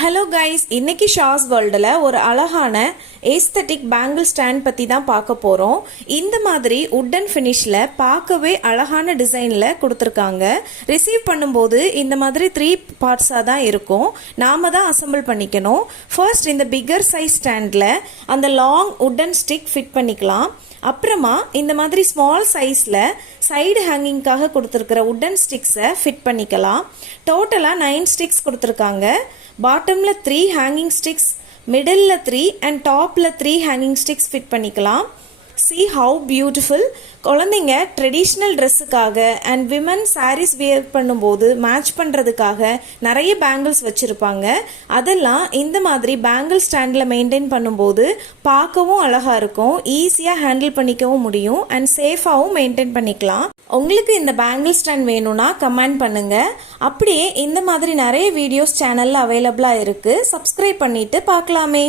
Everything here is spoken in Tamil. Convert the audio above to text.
ஹலோ கைஸ், இன்னைக்கு ஷாஸ் வேர்ல்டில் ஒரு அழகான ஏஸ்தட்டிக் பேங்கிள் ஸ்டாண்ட் பற்றி தான் பார்க்க போகிறோம். இந்த மாதிரி உட்டன் ஃபினிஷில் பார்க்கவே அழகான டிசைனில் கொடுத்துருக்காங்க. ரிசீவ் பண்ணும்போது இந்த மாதிரி 3 பார்ட்ஸாக தான் இருக்கும். நாம தான் அசம்பிள் பண்ணிக்கணும். ஃபர்ஸ்ட் இந்த பிக்கர் சைஸ் ஸ்டாண்டில் அந்த லாங் உட்டன் ஸ்டிக் ஃபிட் பண்ணிக்கலாம். அப்புறமா இந்த மாதிரி ஸ்மால் சைஸில் சைடு ஹேங்கிங்காக கொடுத்துருக்கிற உட்டன் ஸ்டிக்ஸை ஃபிட் பண்ணிக்கலாம். டோட்டலாக 9 ஸ்டிக்ஸ் கொடுத்துருக்காங்க. பாட்டமில் 3 ஹேங்கிங் ஸ்டிக்ஸ், மிடில் 3 அண்ட் டாப்பில் 3 ஹேங்கிங் ஸ்டிக்ஸ் ஃபிட் பண்ணிக்கலாம். See how beautiful. குழந்தைங்க ட்ரெடிஷ்னல் ட்ரெஸ்ஸுக்காக அண்ட் விமன் சாரீஸ் வியர் பண்ணும்போது மேட்ச் பண்ணுறதுக்காக நிறைய பேங்கிள்ஸ் வச்சுருப்பாங்க. அதெல்லாம் இந்த மாதிரி பேங்கிள் ஸ்டாண்டில் மெயின்டைன் பண்ணும்போது பார்க்கவும் அழகாக இருக்கும், ஈஸியாக ஹேண்டில் பண்ணிக்கவும் முடியும் அண்ட் சேஃபாகவும் மெயின்டைன் பண்ணிக்கலாம். உங்களுக்கு இந்த பேங்கிள் ஸ்டாண்ட் வேணும்னா கமெண்ட் பண்ணுங்கள். அப்படியே இந்த மாதிரி நிறைய வீடியோஸ் சேனலில் அவைலபிளாக இருக்குது. சப்ஸ்கிரைப் பண்ணிவிட்டு பார்க்கலாமே.